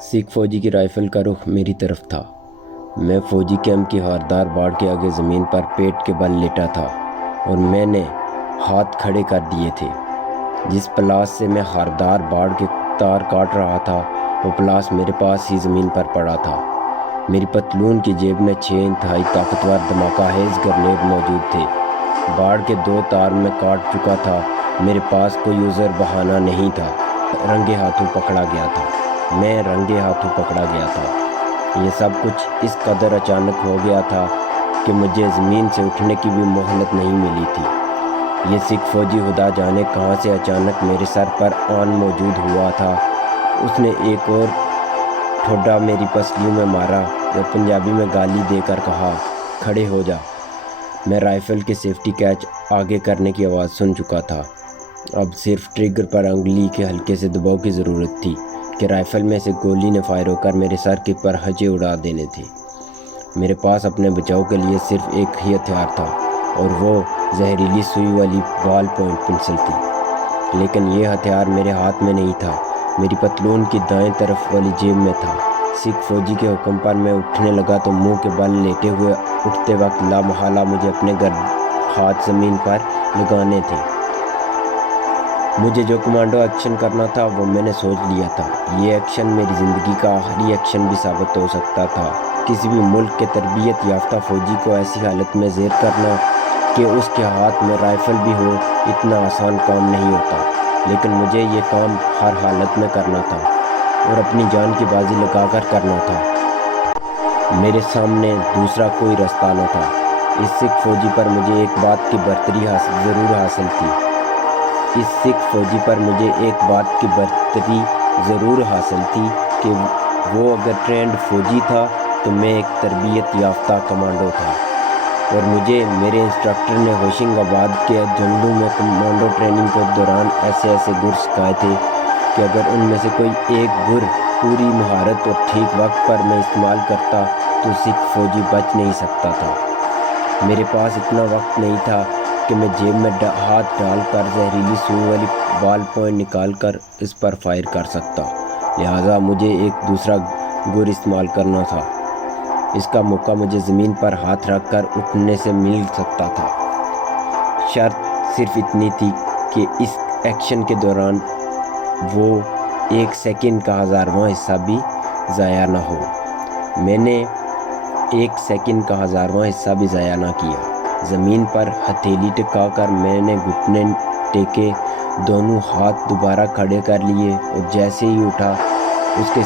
سکھ فوجی کی رائفل کا رخ میری طرف تھا۔ میں فوجی کیمپ کی ہاردار باڑ کے آگے زمین پر پیٹ کے بل لیٹا تھا اور میں نے ہاتھ کھڑے کر دیے تھے۔ جس پلاس سے میں ہاردار باڑ کے تار کاٹ رہا تھا وہ پلاس میرے پاس ہی زمین پر پڑا تھا۔ میری پتلون کی جیب میں 6 انتہائی طاقتور دھماکہ خیز گرنیڈ موجود تھے۔ باڑ کے 2 تار میں کاٹ چکا تھا۔ میرے پاس کوئی عذر بہانہ نہیں تھا۔ رنگے ہاتھوں پکڑا گیا تھا۔ میں رنگے ہاتھوں پکڑا گیا تھا۔ یہ سب کچھ اس قدر اچانک ہو گیا تھا کہ مجھے زمین سے اٹھنے کی بھی مہلت نہیں ملی تھی۔ یہ سکھ فوجی خدا جانے کہاں سے اچانک میرے سر پر آن موجود ہوا تھا۔ اس نے ایک اور ٹھوڈا میری پسلیوں میں مارا اور پنجابی میں گالی دے کر کہا، کھڑے ہو جا۔ میں رائفل کے سیفٹی کیچ آگے کرنے کی آواز سن چکا تھا۔ اب صرف ٹریگر پر انگلی کے ہلکے سے دباؤ کی ضرورت تھی کہ رائفل میں سے گولی نے فائر ہو کر میرے سر کے پرہچے اڑا دینے تھے۔ میرے پاس اپنے بچاؤ کے لیے صرف ایک ہی ہتھیار تھا اور وہ زہریلی سوئی والی بال پوائنٹ پنسل تھی، لیکن یہ ہتھیار میرے ہاتھ میں نہیں تھا، میری پتلون کی دائیں طرف والی جیب میں تھا۔ سکھ فوجی کے حکم پر میں اٹھنے لگا تو منہ کے بل لیٹے ہوئے اٹھتے وقت لامحالہ مجھے اپنے ہاتھ زمین پر لگانے تھے۔ مجھے جو کمانڈو ایکشن کرنا تھا وہ میں نے سوچ لیا تھا۔ یہ ایکشن میری زندگی کا آخری ایکشن بھی ثابت ہو سکتا تھا۔ کسی بھی ملک کے تربیت یافتہ فوجی کو ایسی حالت میں زیر کرنا کہ اس کے ہاتھ میں رائفل بھی ہو اتنا آسان کام نہیں ہوتا، لیکن مجھے یہ کام ہر حالت میں کرنا تھا اور اپنی جان کی بازی لگا کر کرنا تھا۔ میرے سامنے دوسرا کوئی راستہ نہ تھا۔ اس سکھ فوجی پر مجھے ایک بات کی برتری ضرور حاصل تھی۔ اس سکھ فوجی پر مجھے ایک بات کی برتری ضرور حاصل تھی کہ وہ اگر ٹرینڈ فوجی تھا تو میں ایک تربیت یافتہ کمانڈو تھا، اور مجھے میرے انسٹرکٹر نے ہوشنگ آباد کے جنگلوں میں کمانڈو ٹریننگ کے دوران ایسے گر سکھائے تھے کہ اگر ان میں سے کوئی ایک گر پوری مہارت اور ٹھیک وقت پر میں استعمال کرتا تو سکھ فوجی بچ نہیں سکتا تھا۔ میرے پاس اتنا وقت نہیں تھا کہ میں جیب میں ہاتھ ڈال کر زہریلی سوئی والی بال پوائنٹ نکال کر اس پر فائر کر سکتا، لہٰذا مجھے ایک دوسرا گر استعمال کرنا تھا۔ اس کا موقع مجھے زمین پر ہاتھ رکھ کر اٹھنے سے مل سکتا تھا۔ شرط صرف اتنی تھی کہ اس ایکشن کے دوران وہ 1 سیکنڈ کا 1000واں حصہ بھی ضائع نہ ہو۔ میں نے 1 سیکنڈ کا 1000واں حصہ بھی ضائع نہ کیا۔ زمین پر ہتھیلی ٹکا کر میں نے گھٹنے ٹیکے، دونوں ہاتھ دوبارہ کھڑے کر لیے اور جیسے ہی اٹھا اس کے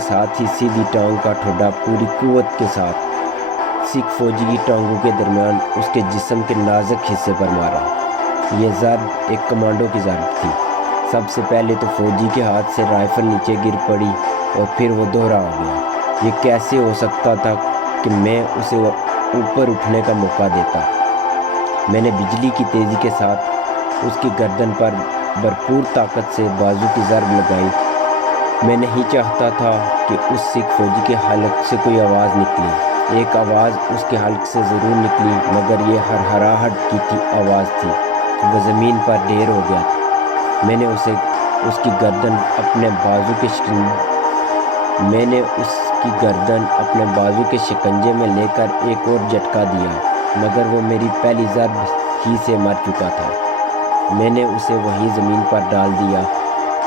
ساتھ ہی سیدھی ٹانگ کا ٹھوڈا پوری قوت کے ساتھ سکھ فوجی کی ٹانگوں کے درمیان اس کے جسم کے نازک حصے پر مارا۔ یہ ضرب ایک کمانڈو کی ضرب تھی۔ سب سے پہلے تو فوجی کے ہاتھ سے رائفل نیچے گر پڑی اور پھر وہ دوہرا ہو گیا۔ یہ کیسے ہو سکتا تھا کہ میں اسے اوپر اٹھنے کا موقع دیتا؟ میں نے بجلی کی تیزی کے ساتھ اس کی گردن پر بھرپور طاقت سے بازو کی ضرب لگائی۔ میں نہیں چاہتا تھا کہ اس سکھ فوجی کے حلق سے کوئی آواز نکلے۔ ایک آواز اس کے حلق سے ضرور نکلی، مگر یہ ہرہراہٹ کی آواز تھی۔ وہ زمین پر ڈھیر ہو گیا تھا۔ میں نے اس کی گردن اپنے بازو کے شکنجے میں لے کر ایک اور جھٹکا دیا، مگر وہ میری پہلی ضرب ہی سے مر چکا تھا۔ میں نے اسے وہیں زمین پر ڈال دیا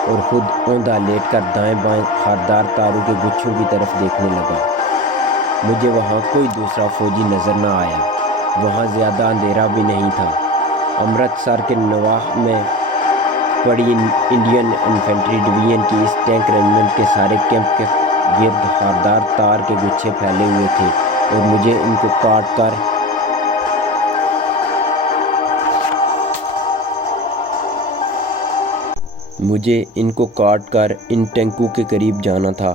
اور خود اوندا لیٹ کر دائیں بائیں خاردار تاروں کے گچھوں کی طرف دیکھنے لگا۔ مجھے وہاں کوئی دوسرا فوجی نظر نہ آیا۔ وہاں زیادہ اندھیرا بھی نہیں تھا۔ امرتسر کے نواح میں پڑی انڈین انفینٹری ڈویژن کی اس ٹینک رجمنٹ کے سارے کیمپ کے گرد خاردار تار کے گچھے پھیلے ہوئے تھے اور مجھے ان کو کاٹ کر ان ٹینکوں کے قریب جانا تھا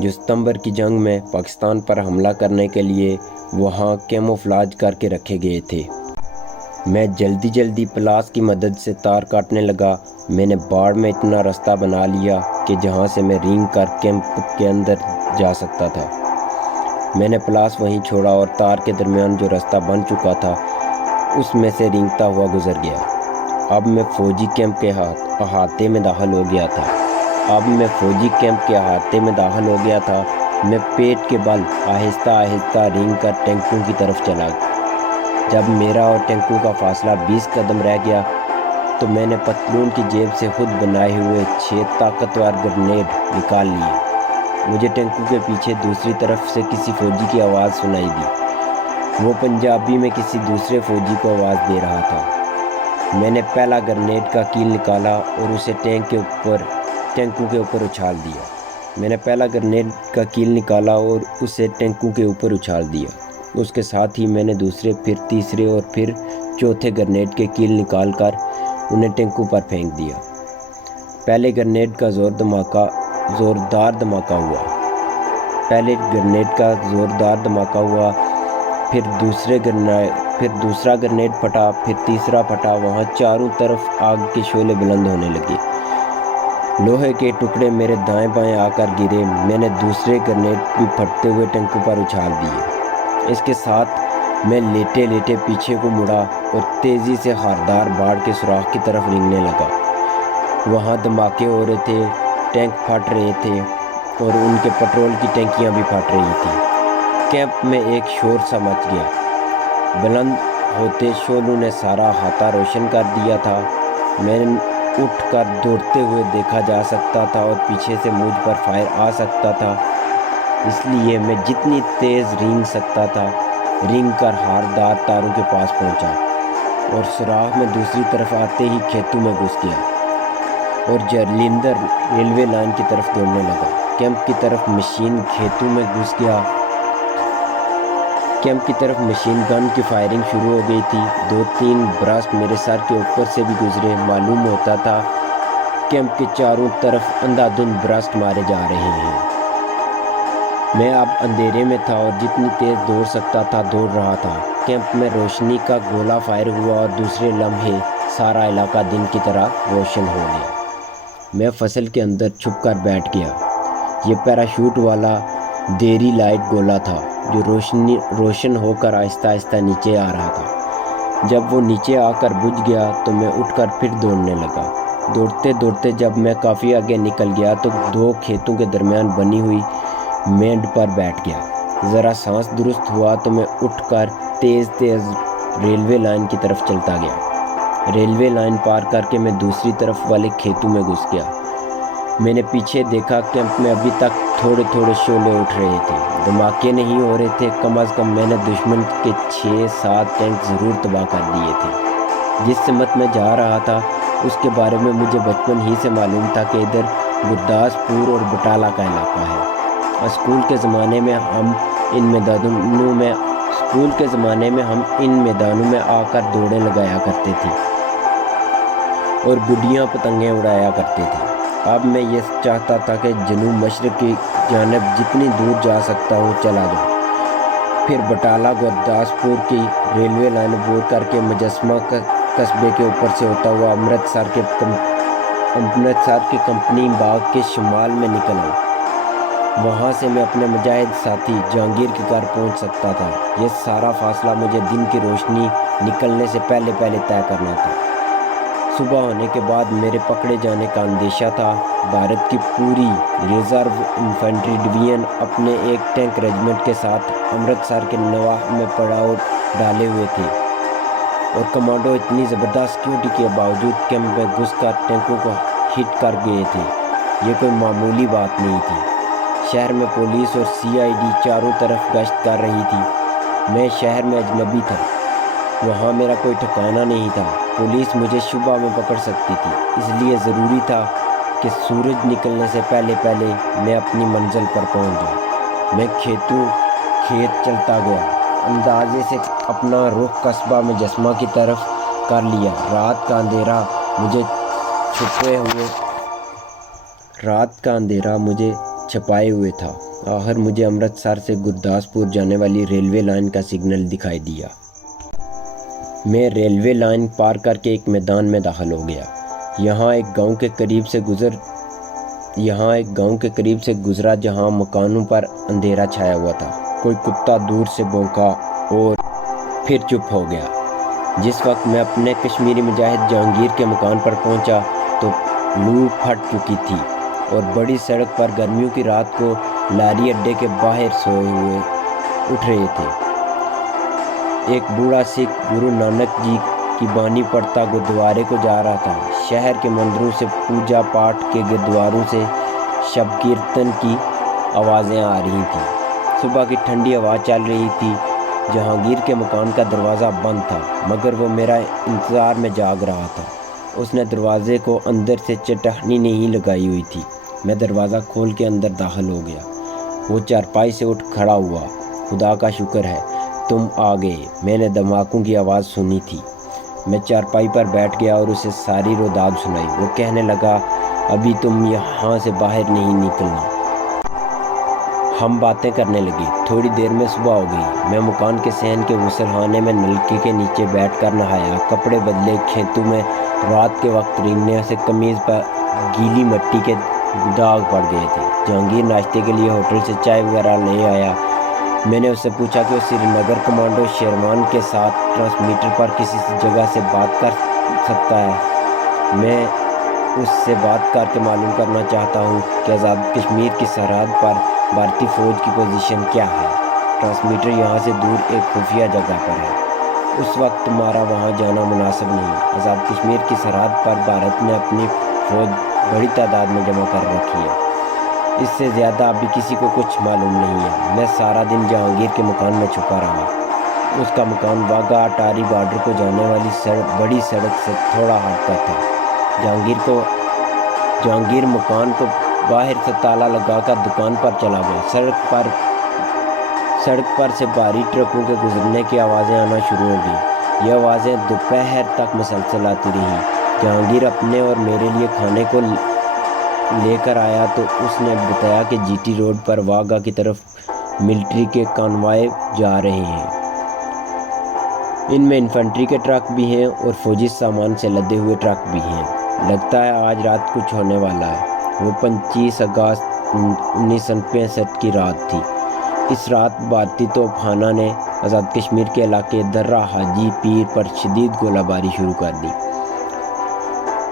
جو ستمبر کی جنگ میں پاکستان پر حملہ کرنے کے لیے وہاں کیموفلاج کر کے رکھے گئے تھے۔ میں جلدی پلاس کی مدد سے تار کاٹنے لگا۔ میں نے باڑ میں اتنا راستہ بنا لیا کہ جہاں سے میں رینگ کر کیمپ کے اندر جا سکتا تھا۔ میں نے پلاس وہیں چھوڑا اور تار کے درمیان جو راستہ بن چکا تھا اس میں سے رینگتا ہوا گزر گیا۔ اب میں فوجی کیمپ کے احاطے میں داخل ہو گیا تھا میں پیٹ کے بل آہستہ آہستہ رینگ کر ٹینکوں کی طرف چلا گیا۔ جب میرا اور ٹینکوں کا فاصلہ 20 قدم رہ گیا تو میں نے پتلون کی جیب سے خود بنائے ہوئے 6 طاقتور گرنیڈ نکال لیے۔ مجھے ٹینکوں کے پیچھے دوسری طرف سے کسی فوجی کی آواز سنائی دی۔ وہ پنجابی میں کسی دوسرے فوجی کو آواز دے رہا تھا۔ میں نے پہلا گرنیڈ کا کیل نکالا اور اسے ٹینکوں کے اوپر اچھال دیا۔ اس کے ساتھ ہی میں نے دوسرے، پھر تیسرے اور پھر چوتھے گرنیڈ کے کیل نکال کر انہیں ٹینکوں پر پھینک دیا۔ پہلے گرنیڈ کا زوردار دھماکہ ہوا، پھر دوسرا گرنیڈ پھٹا، پھر تیسرا پھٹا۔ وہاں چاروں طرف آگ کے شعلے بلند ہونے لگے۔ لوہے کے ٹکڑے میرے دائیں بائیں آ کر گرے۔ میں نے دوسرے گرنیڈ بھی پھٹتے ہوئے ٹینکوں پر اچھال دیے۔ اس کے ساتھ میں لیٹے لیٹے پیچھے کو مڑا اور تیزی سے خاردار باڑ کے سوراخ کی طرف رینگنے لگا۔ وہاں دھماکے ہو رہے تھے، ٹینک پھٹ رہے تھے اور ان کے پٹرول کی ٹینکیاں بھی پھٹ رہی تھیں۔ کیمپ میں ایک شور سا مچ گیا۔ بلند ہوتے شعلوں نے سارا احاطہ روشن کر دیا تھا۔ میں اٹھ کر دوڑتے ہوئے دیکھا جا سکتا تھا اور پیچھے سے مجھ پر فائر آ سکتا تھا، اس لیے میں جتنی تیز رینگ سکتا تھا رینگ کر ہاردار تاروں کے پاس پہنچا اور سوراخ میں دوسری طرف آتے ہی کھیتوں میں گھس گیا اور جلندھر ریلوے لائن کی طرف دوڑنے لگا۔ کیمپ کی طرف مشین گن کی فائرنگ شروع ہو گئی تھی۔ 2-3 برسٹ میرے سر کے اوپر سے بھی گزرے۔ معلوم ہوتا تھا کیمپ کے چاروں طرف اندھا دھند برسٹ مارے جا رہے ہیں۔ میں اب اندھیرے میں تھا اور جتنی تیز دوڑ سکتا تھا دوڑ رہا تھا۔ کیمپ میں روشنی کا گولہ فائر ہوا اور دوسرے لمحے سارا علاقہ دن کی طرح روشن ہو گیا۔ میں فصل کے اندر چھپ کر بیٹھ گیا۔ یہ پیراشوٹ والا دیری لائٹ گولہ تھا جو روشن ہو کر آہستہ آہستہ نیچے آ رہا تھا۔ جب وہ نیچے آ کر بجھ گیا تو میں اٹھ کر پھر دوڑنے لگا۔ دوڑتے دوڑتے جب میں کافی آگے نکل گیا تو 2 کھیتوں کے درمیان بنی ہوئی مینڈ پر بیٹھ گیا۔ ذرا سانس درست ہوا تو میں اٹھ کر تیز ریلوے لائن کی طرف چلتا گیا۔ ریلوے لائن پار کر کے میں دوسری طرف والے کھیتوں میں گھس گیا۔ میں نے پیچھے دیکھا، کیمپ میں ابھی تک تھوڑے تھوڑے شعلے اٹھ رہے تھے، دھماکے نہیں ہو رہے تھے۔ کم از کم میں نے دشمن کے 6-7 ٹینک ضرور تباہ کر دیے تھے۔ جس سمت میں جا رہا تھا اس کے بارے میں مجھے بچپن ہی سے معلوم تھا کہ ادھر گرداسپور اور بٹالہ کا علاقہ ہے۔ اسکول کے زمانے میں ہم ان میدانوں میں آ کر دوڑیں لگایا کرتے تھے اور گڈیاں پتنگیں اڑایا کرتے تھے۔ اب میں یہ چاہتا تھا کہ جنوب مشرق کی جانب جتنی دور جا سکتا ہوں چلا جاؤں، پھر بٹالہ گرداسپور کی ریلوے لائن عبور کر کے مجسمہ قصبے کے اوپر سے ہوتا ہوا امرتسر کے کمپنی باغ کے شمال میں نکل آؤں۔ وہاں سے میں اپنے مجاہد ساتھی جہانگیر کے گھر پہنچ سکتا تھا۔ یہ سارا فاصلہ مجھے دن کی روشنی نکلنے سے پہلے طے کرنا تھا۔ صبح ہونے کے بعد میرے پکڑے جانے کا اندیشہ تھا۔ بھارت کی پوری ریزرو انفنٹری ڈویژن اپنے ایک ٹینک ریجمنٹ کے ساتھ امرتسر کے نواح میں پڑاؤ ڈالے ہوئے تھے اور کمانڈو اتنی زبردست سیکیورٹی کے باوجود کیمپ میں گھس کر ٹینکوں کو ہٹ کر گئے تھے۔ یہ کوئی معمولی بات نہیں تھی۔ شہر میں پولیس اور CID چاروں طرف گشت کر رہی تھی۔ میں شہر میں اجنبی تھا، وہاں میرا کوئی ٹھکانہ نہیں تھا۔ پولیس مجھے شبہ میں پکڑ سکتی تھی، اس لیے ضروری تھا کہ سورج نکلنے سے پہلے میں اپنی منزل پر پہنچ جاؤں۔ میں کھیت چلتا گیا، اندازے سے اپنا رخ قصبہ مجسمہ کی طرف کر لیا۔ رات کا اندھیرا مجھے چھپائے ہوئے تھا۔ آخر مجھے امرتسر سے گرداسپور جانے والی ریلوے لائن کا سگنل دکھائی دیا۔ میں ریلوے لائن پار کر کے ایک میدان میں داخل ہو گیا۔ یہاں ایک گاؤں کے قریب سے گزرا جہاں مکانوں پر اندھیرا چھایا ہوا تھا۔ کوئی کتا دور سے بھونکا اور پھر چپ ہو گیا۔ جس وقت میں اپنے کشمیری مجاہد جہانگیر کے مکان پر پہنچا تو لو پھٹ چکی تھی اور بڑی سڑک پر گرمیوں کی رات کو لاری اڈے کے باہر سوئے ہوئے اٹھ رہے تھے۔ ایک بوڑھا سکھ گرو نانک جی کی بانی پڑھتا گردوارے کو جا رہا تھا۔ شہر کے مندروں سے پوجا پاٹ کے گردواروں سے شب کیرتن کی آوازیں آ رہی تھیں۔ صبح کی ٹھنڈی ہوا چل رہی تھی۔ جہانگیر کے مکان کا دروازہ بند تھا مگر وہ میرا انتظار میں جاگ رہا تھا۔ اس نے دروازے کو اندر سے چٹکنی نہیں لگائی ہوئی تھی۔ میں دروازہ کھول کے اندر داخل ہو گیا۔ وہ چارپائی سے اٹھ کھڑا ہوا۔ خدا کا شکر ہے تم آ گئے، میں نے دھماکوں کی آواز سنی تھی۔ میں چارپائی پر بیٹھ گیا اور اسے ساری روداد سنائی۔ وہ کہنے لگا ابھی تم یہاں سے باہر نہیں نکلنا۔ ہم باتیں کرنے لگے۔ تھوڑی دیر میں صبح ہو گئی۔ میں مکان کے صحن کے غسل خانے میں نلکے کے نیچے بیٹھ کر نہایا، کپڑے بدلے۔ کھیتوں میں رات کے وقت رینگنے سے قمیض پر گیلی مٹی کے داغ پڑ گئے تھے۔ جہانگیر ناشتے کے لیے ہوٹل سے چائے وغیرہ لے آیا۔ میں نے اس سے پوچھا کہ وہ سری نگر کمانڈو شیروان کے ساتھ ٹرانسمیٹر پر کسی جگہ سے بات کر سکتا ہے۔ میں اس سے بات کر کے معلوم کرنا چاہتا ہوں کہ آزاد کشمیر کی سرحد پر بھارتی فوج کی پوزیشن کیا ہے۔ ٹرانسمیٹر یہاں سے دور ایک خفیہ جگہ پر ہے۔ اس وقت تمہارا وہاں جانا مناسب نہیں۔ آزاد کشمیر کی سرحد پر بھارت نے اپنی فوج بڑی تعداد میں جمع کر رکھی ہے۔ اس سے زیادہ ابھی کسی کو کچھ معلوم نہیں ہے۔ میں سارا دن جہانگیر کے مکان میں چھپا رہا۔ اس کا مکان واگا اٹاری بارڈر کو جانے والی بڑی سڑک سے تھوڑا ہٹ کر تھا۔ جہانگیر مکان کو باہر سے تالا لگا کر دکان پر چلا گیا۔ سڑک پر سے بھاری ٹرکوں کے گزرنے کی آوازیں آنا شروع ہو گئیں۔ یہ آوازیں دوپہر تک مسلسل آتی رہیں۔ جہانگیر اپنے اور میرے لیے کھانے کو لے کر آیا تو اس نے بتایا کہ جی ٹی روڈ پر واگا کی طرف ملٹری کے کانوائے جا رہے ہیں۔ ان میں انفنٹری کے ٹرک بھی ہیں اور فوجی سامان سے لدے ہوئے ٹرک بھی ہیں۔ لگتا ہے آج رات کچھ ہونے والا ہے۔ وہ 25 اگست 1965 کی رات تھی۔ اس رات بھارتی توپ خانہ نے آزاد کشمیر کے علاقے درہ حاجی پیر پر شدید گولہ باری شروع کر دی۔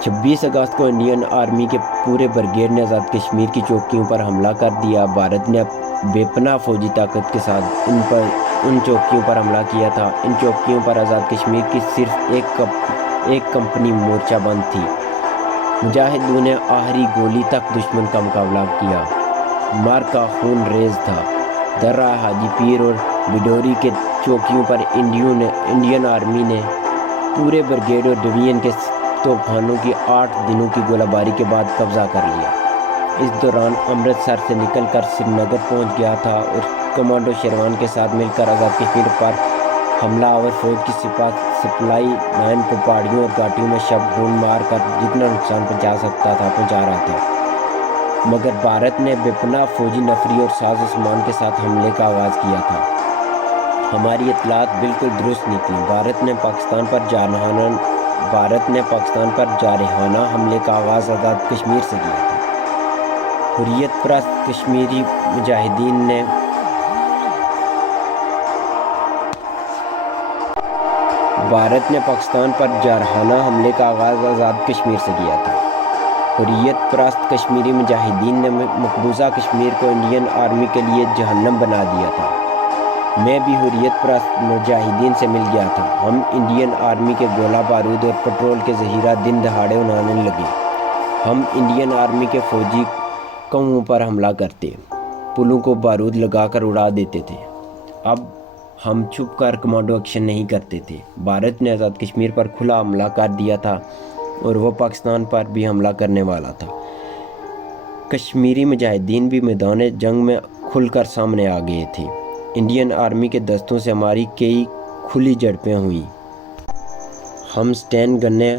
26 اگست کو انڈین آرمی کے پورے بریگیڈ نے آزاد کشمیر کی چوکیوں پر حملہ کر دیا۔ بھارت نے بے پناہ فوجی طاقت کے ساتھ ان چوکیوں پر حملہ کیا تھا۔ ان چوکیوں پر آزاد کشمیر کی صرف ایک کمپنی مورچہ بند تھی۔ مجاہدوں نے آخری گولی تک دشمن کا مقابلہ کیا۔ مارکا خون ریز تھا۔ درہ حاجی پیر اور بڈوری کے چوکیوں پر انڈین آرمی نے پورے بریگیڈ اور ڈویژن کے توپ خانوں کی 8 دنوں کی گولہ باری کے بعد قبضہ کر لیا۔ اس دوران امرتسر سے نکل کر سری نگر پہنچ گیا تھا اور کمانڈو شیروان کے ساتھ مل کر آزاد کشمیر پر حملہ آور فوج کی سپلائی لائن کو پہاڑیوں اور گھاٹیوں میں شب خون مار کر جتنا نقصان پہنچا سکتا تھا پہنچا رہا تھا۔ مگر بھارت نے بے پناہ فوجی نفری اور ساز و سامان کے ساتھ حملے کا آغاز کیا تھا۔ ہماری اطلاعات بالکل درست نکلی۔ بھارت نے پاکستان پر جارحانہ حملے کا آغاز آزاد کشمیر سے کیا تھا۔ حریت پرست کشمیری مجاہدین نے پاکستان پر جارحانہ حملے کا آغاز آزاد کشمیر سے کیا تھا۔ حریت پرست کشمیری مجاہدین نے مقبوضہ کشمیر کو انڈین آرمی کے لیے جہنم بنا دیا تھا۔ میں بھی حریت پرست مجاہدین سے مل گیا تھا۔ ہم انڈین آرمی کے گولہ بارود اور پٹرول کے ذخیرہ دن دہاڑے اڑانے لگے۔ ہم انڈین آرمی کے فوجی قوموں پر حملہ کرتے، پلوں کو بارود لگا کر اڑا دیتے تھے۔ اب ہم چھپ کر کمانڈو ایکشن نہیں کرتے تھے۔ بھارت نے آزاد کشمیر پر کھلا حملہ کر دیا تھا اور وہ پاکستان پر بھی حملہ کرنے والا تھا۔ کشمیری مجاہدین بھی میدان جنگ میں کھل کر سامنے آ گئے تھے۔ انڈین آرمی کے دستوں سے ہماری کئی کھلی جھڑپیں ہوئیں۔ ہم سٹین گنیں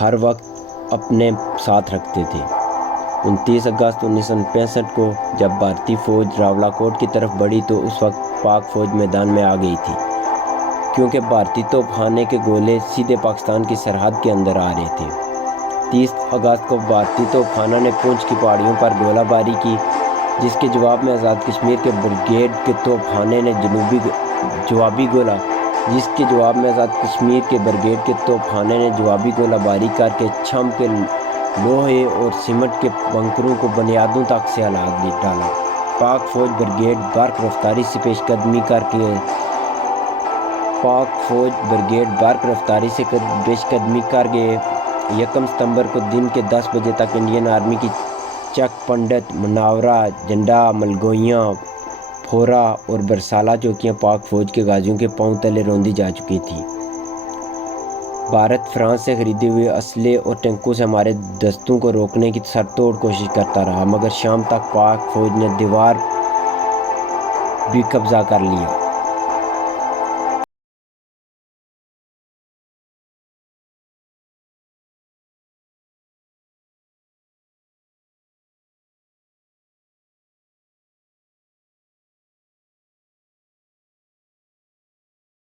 ہر وقت اپنے ساتھ رکھتے تھے۔ 29 اگست 1965 کو جب بھارتی فوج راولاکوٹ کی طرف بڑھی تو اس وقت پاک فوج میدان میں آ گئی تھی، کیونکہ بھارتی توپ خانے کے گولے سیدھے پاکستان کی سرحد کے اندر آ رہے تھے۔ 30 اگست کو بھارتی توپ خانہ نے پونچھ کی پہاڑیوں پر گولہ باری کی، جس کے جواب میں آزاد کشمیر کے بریگیڈ کے توپ خانے نے جوابی گولہ جس کے جواب میں آزاد کشمیر کے بریگیڈ کے توپ خانے نے جوابی گولہ باری کر کے چھم کے لوہے اور سیمنٹ کے بنکروں کو بنیادوں تک سے ہلا ڈالا۔ پاک فوج بریگیڈ برق رفتاری سے پیش قدمی کر گئے 1 ستمبر کو دن کے 10 بجے تک انڈین آرمی کی چک پنڈت، مناورہ، جنڈا، ملگوئیاں، پھورا اور برسالہ چوکیاں پاک فوج کے غازیوں کے پاؤں تلے روندی جا چکی تھیں۔ بھارت فرانس سے خریدے ہوئے اسلحے اور ٹینکوں سے ہمارے دستوں کو روکنے کی سر توڑ کوشش کرتا رہا، مگر شام تک پاک فوج نے دیوار بھی قبضہ کر لیا۔